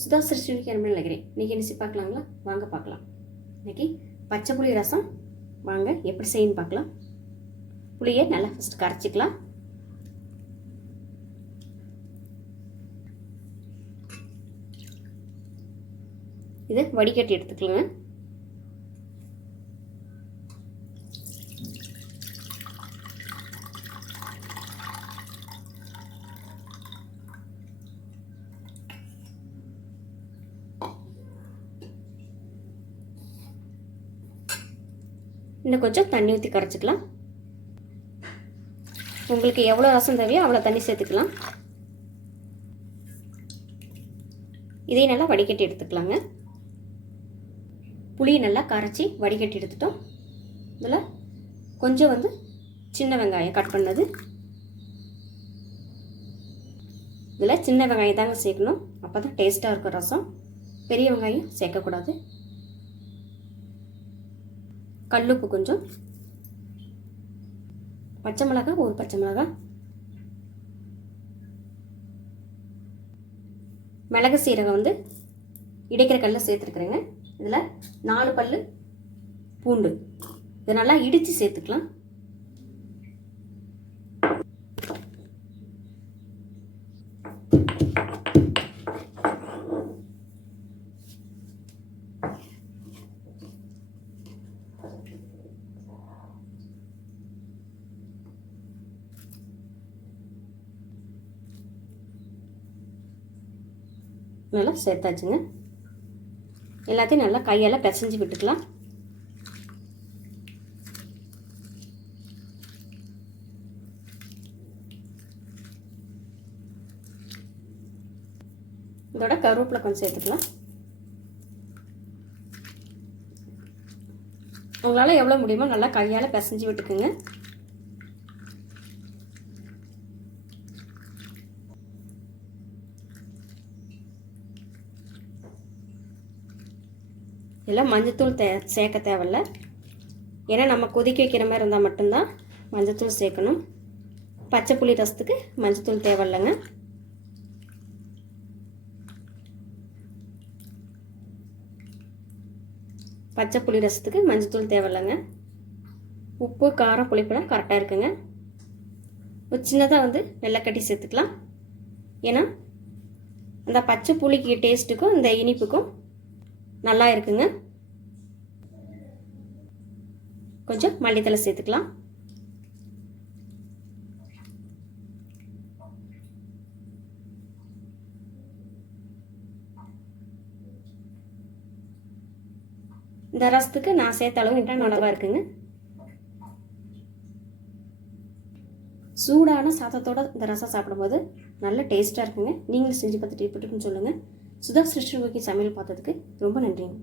சுதா சிருஷ்டிக்கு என்ன நினைக்கிறேன். இன்றைக்கி என்ன பார்க்கலாங்களா? வாங்க பார்க்கலாம். இன்றைக்கி பச்சை புளி ரசம் வாங்க எப்படி செய்யணும்னு பார்க்கலாம். புளியை நல்லா ஃபஸ்ட்டு கரைச்சிக்கலாம். இதை வடிகட்டி எடுத்துக்கலாங்க. இன்னும் கொஞ்சம் தண்ணி ஊற்றி கரைச்சிக்கலாம். உங்களுக்கு எவ்வளோ ரசம் தேவையோ அவ்வளோ தண்ணி சேர்த்துக்கலாம். இதையும் நல்லா வடிகட்டி எடுத்துக்கலாங்க. புளியை நல்லா கரைச்சி வடிகட்டி எடுத்துட்டோம். இதில் கொஞ்சம் சின்ன வெங்காயம் கட் பண்ணது, இதில் சின்ன வெங்காயம் தாங்க சேர்க்கணும். அப்போ தான் டேஸ்ட்டாக இருக்கும் ரசம். பெரிய வெங்காயம் சேர்க்கக்கூடாது. கல்லுப்பு கொஞ்சம், பச்சை மிளகாய் ஒரு பச்சை மிளகாய், மிளகு சீரகம் இடிக்கிற கல்லில் சேர்த்துருக்குறேங்க. இதில் 4 பல்லு பூண்டு, இதை நல்லா இடித்து சேர்த்துக்கலாம். நல்லா சேர்த்தாச்சுங்க. எல்லாத்தையும் நல்லா கையால் பிசைஞ்சு விட்டுக்கலாம். இதோட கருவேப்பிலை கொஞ்சம் சேர்த்துக்கலாம். உங்களால் எவ்வளோ முடியுமோ நல்லா கையால் பிசைஞ்சு விட்டுக்குங்க. இதில் மஞ்சத்தூள் சேர்க்க தேவையில்ல. ஏன்னா நம்ம கொதிக்க வைக்கிற மாதிரி இருந்தால் மட்டும்தான் மஞ்சத்தூள் சேர்க்கணும். பச்சை புளி ரசத்துக்கு மஞ்சத்தூள் தேவையில்லைங்க. பச்சை புளி ரசத்துக்கு மஞ்சத்தூள் தேவையில்லைங்க. உப்பு காரம் புளிப்பெல்லாம் கரெக்டாக இருக்குங்க. ஒரு சின்னதாக வெள்ளைக்கட்டி சேர்த்துக்கலாம். ஏன்னா அந்த பச்சை புளிக்கு டேஸ்ட்டுக்கும் இந்த இனிப்புக்கும் நல்லா இருக்குங்க. கொஞ்சம் மல்லித்தலை சேர்த்துக்கலாம். இந்த ரசத்துக்கு நான் சேர்த்த அளவு அளவாக இருக்குங்க. சூடான சாதத்தோட இந்த ரசம் சாப்பிடும்போது நல்ல டேஸ்ட்டாக இருக்குங்க. நீங்களும் செஞ்சு பார்த்துட்டு எப்படின்னு சொல்லுங்கள். சுதா சிருஷ்டி சமையல் பார்த்ததுக்கு ரொம்ப நன்றிங்க.